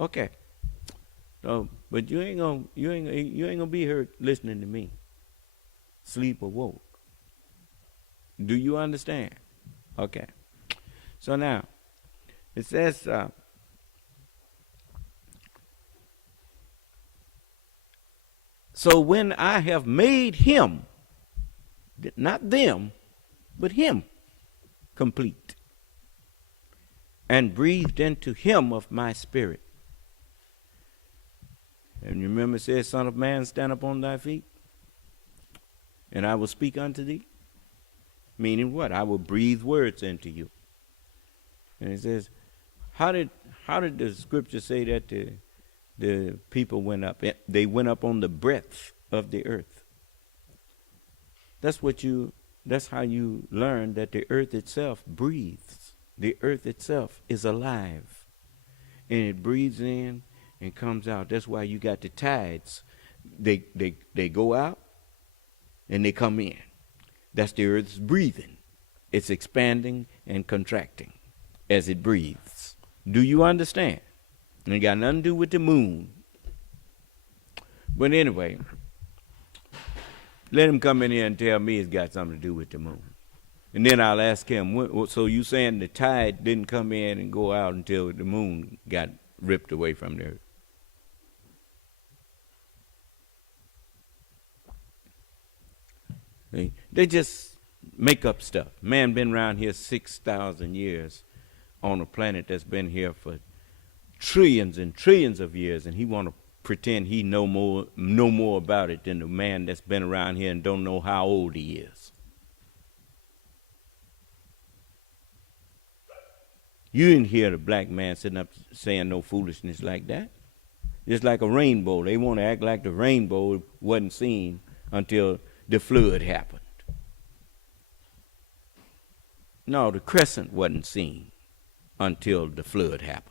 Okay. So, but you ain't gonna be here listening to me. Sleep or woke. Do you understand? Okay. So now, it says, so when I have made him, not them, but him, complete, and breathed into him of my spirit. And you remember it says, Son of man, stand up on thy feet, and I will speak unto thee. Meaning what? I will breathe words into you. And it says, how did the scripture say that the people went up? They went up on the breadth of the earth. That's how you learn that the earth itself breathes. The earth itself is alive. And it breathes in and comes out. That's why you got the tides. They go out and they come in. That's the earth's breathing. It's expanding and contracting as it breathes. Do you understand? It got nothing to do with the moon. But anyway, let him come in here and tell me it's got something to do with the moon. And then I'll ask him, so you saying the tide didn't come in and go out until the moon got ripped away from the earth? They just make up stuff. Man been around here 6,000 years on a planet that's been here for trillions and trillions of years, and he want to pretend he know more about it than the man that's been around here and don't know how old he is. You didn't hear the black man sitting up saying no foolishness like that. Just like a rainbow. They want to act like the rainbow wasn't seen until the flood happened. No, the crescent wasn't seen until the flood happened.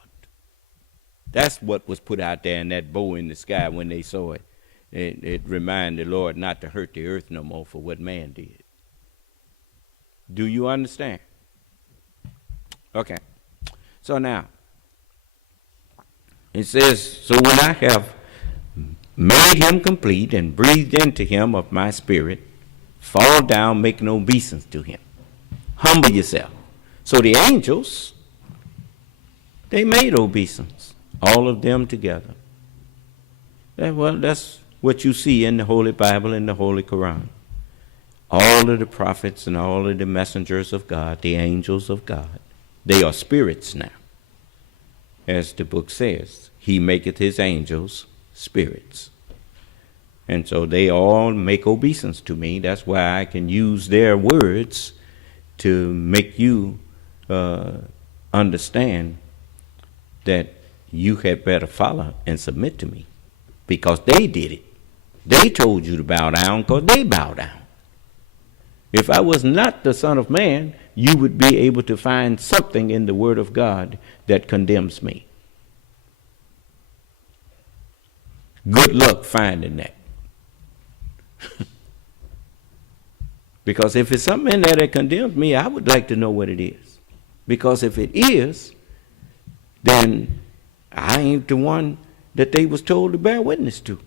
That's what was put out there in that bow in the sky when they saw it. It reminded the Lord not to hurt the earth no more for what man did. Do you understand? Okay. So now, it says, so when I have made him complete and breathed into him of my spirit, fall down, make no obeisance to him. Humble yourself. So the angels, they made obeisance, all of them together. Well, that's what you see in the Holy Bible and the Holy Quran. All of the prophets and all of the messengers of God, the angels of God, they are spirits now. As the book says, he maketh his angels spirits. And so they all make obeisance to me. That's why I can use their words to make you understand that you had better follow and submit to me. Because they did it. They told you to bow down because they bow down. If I was not the Son of Man, you would be able to find something in the Word of God that condemns me. Good luck finding that. Because if it's something in there that condemns me, I would like to know what it is. Because if it is, then I ain't the one that they was told to bear witness to.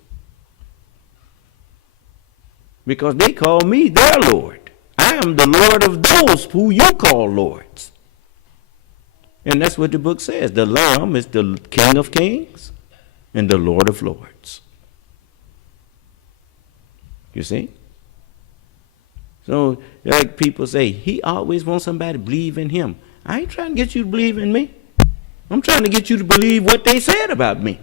Because they call me their Lord. I am the Lord of those who you call lords. And that's what the book says. The Lamb is the King of Kings and the Lord of Lords. You see? So, like people say, he always wants somebody to believe in him. I ain't trying to get you to believe in me. I'm trying to get you to believe what they said about me.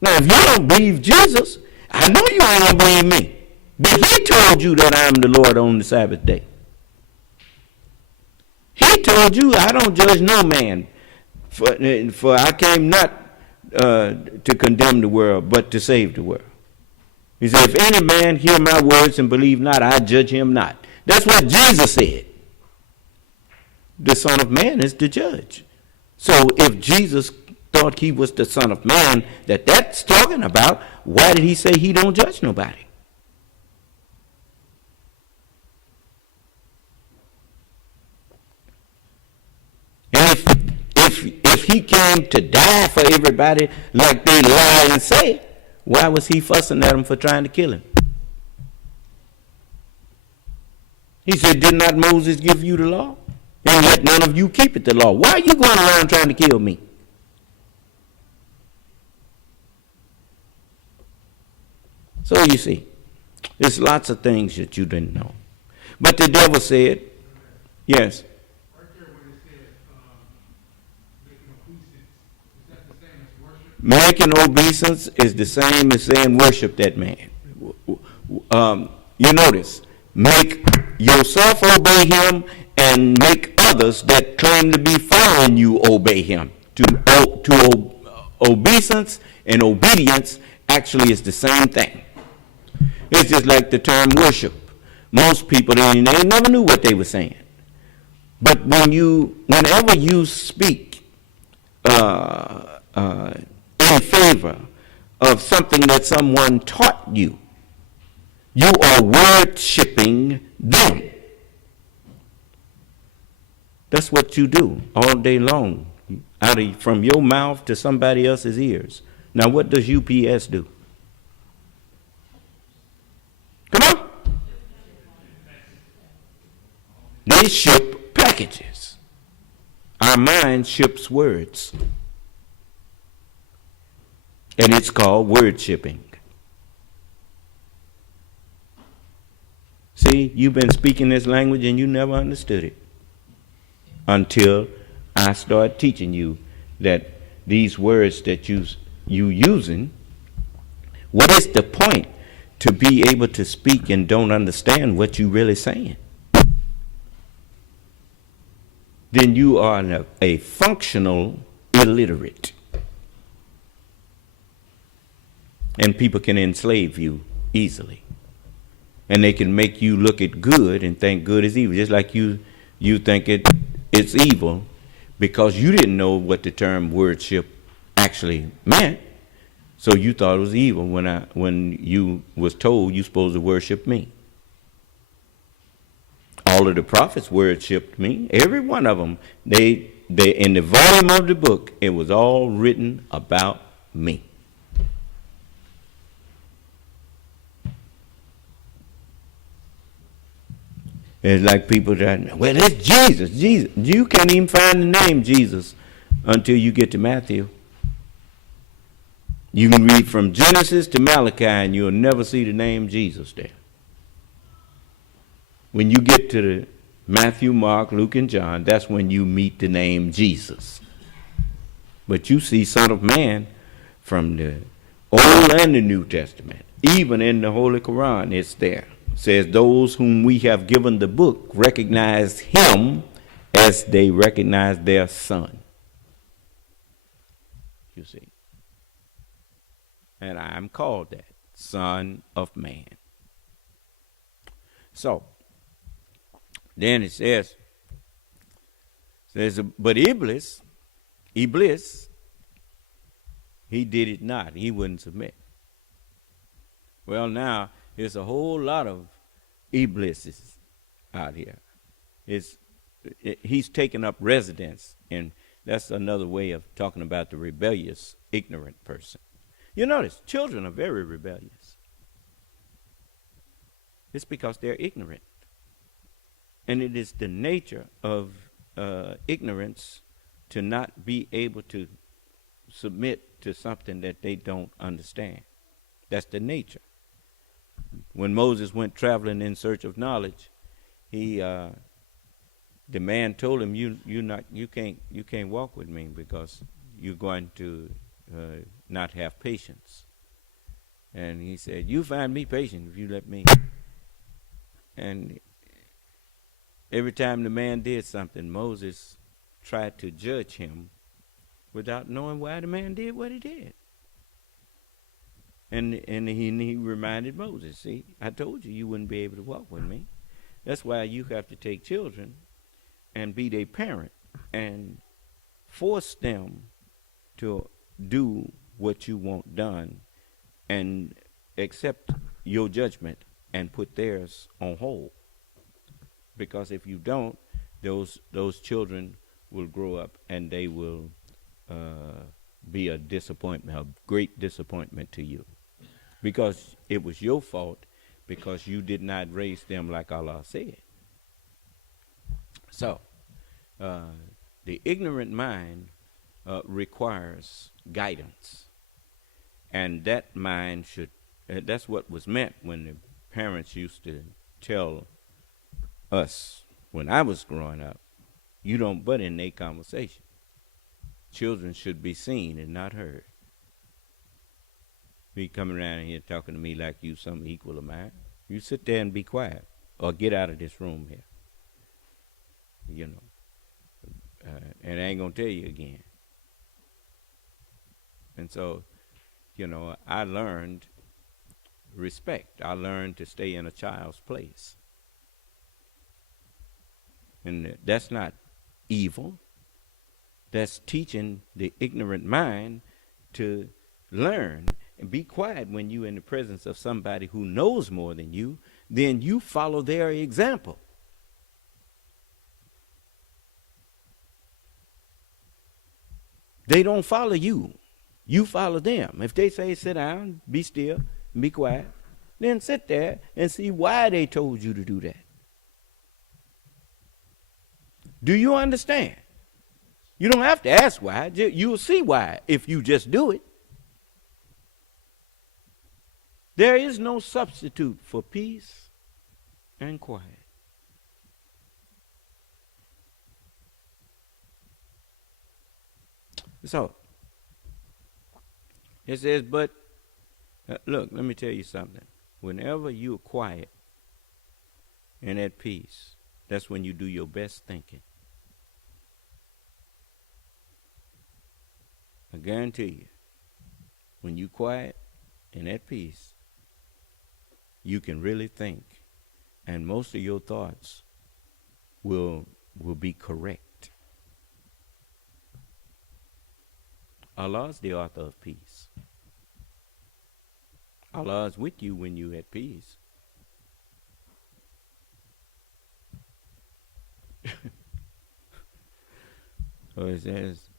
Now, if you don't believe Jesus, I know you ain't going to believe me. But he told you that I'm the Lord on the Sabbath day. He told you, I don't judge no man, for I came not to condemn the world, but to save the world. He said, if any man hear my words and believe not, I judge him not. That's what Jesus said. The Son of Man is the judge. So if Jesus thought he was the Son of Man that's talking about, why did he say he don't judge nobody? And if he came to die for everybody like they lie and say, why was he fussing at him for trying to kill him? He said, did not Moses give you the law? And let none of you keep it the law. Why are you going around trying to kill me? So you see, there's lots of things that you didn't know. But the devil said, yes. Right there when it said Making obeisance, is the same as saying worship that man. You notice, make yourself obey him and make others that claim to be following you obey him. Obeisance and obedience actually is the same thing. It's just like the term worship. Most people, they never knew what they were saying. But whenever you speak in favor of something that someone taught you, you are worshiping them. That's what you do all day long, from your mouth to somebody else's ears. Now, what does UPS do? Come on. They ship packages. Our mind ships words. And it's called word shipping. See, you've been speaking this language and you never understood it until I start teaching you that these words that you using, what is the point to be able to speak and don't understand what you really saying? Then you are a functional illiterate. And people can enslave you easily. And they can make you look at good and think good is evil. Just like you think it's evil because you didn't know what the term worship actually meant. So you thought it was evil when you was told you're supposed to worship me. All of the prophets worshipped me. Every one of them. They in the volume of the book, it was all written about me. It's like people that, well, it's Jesus. You can't even find the name Jesus until you get to Matthew. You can read from Genesis to Malachi and you'll never see the name Jesus there. When you get to the Matthew, Mark, Luke, and John, that's when you meet the name Jesus. But you see Son of Man from the Old and the New Testament. Even in the Holy Quran, it's there. It says, those whom we have given the book recognize him as they recognize their son. You see. And I am called that, Son of Man. So, then it says, but Iblis, he did it not. He wouldn't submit. Well, now, there's a whole lot of Iblises out here. He's taken up residence, and that's another way of talking about the rebellious, ignorant person. You notice, children are very rebellious. It's because they're ignorant. And it is the nature of ignorance to not be able to submit to something that they don't understand. That's the nature. When Moses went traveling in search of knowledge, he the man told him, you can't walk with me because you're going to not have patience. And he said, you find me patient if you let me. And every time the man did something, Moses tried to judge him without knowing why the man did what he did. And he reminded Moses, see, I told you wouldn't be able to walk with me. That's why you have to take children and be their parent and force them to do what you want done and accept your judgment and put theirs on hold. Because if you don't, those children will grow up and they will be a disappointment, a great disappointment to you. Because it was your fault because you did not raise them like Allah said. So, the ignorant mind requires guidance. And that mind should, that's what was meant when the parents used to tell us when I was growing up, you don't butt in their conversation. Children should be seen and not heard. Be coming around here talking to me like you some equal of mine. You sit there and be quiet or get out of this room here. You know. And I ain't going to tell you again. And so, you know, I learned respect. I learned to stay in a child's place. And that's not evil. That's teaching the ignorant mind to learn and be quiet when you're in the presence of somebody who knows more than you. Then you follow their example. They don't follow you. You follow them. If they say sit down, be still, and be quiet, then sit there and see why they told you to do that. Do you understand? You don't have to ask why. You'll see why if you just do it. There is no substitute for peace and quiet. So, it says, but, look, let me tell you something. Whenever you're quiet and at peace, that's when you do your best thinking. I guarantee you, when you're quiet and at peace, you can really think, and most of your thoughts will be correct. Allah is the author of peace. Allah is with you when you're at peace. So it says,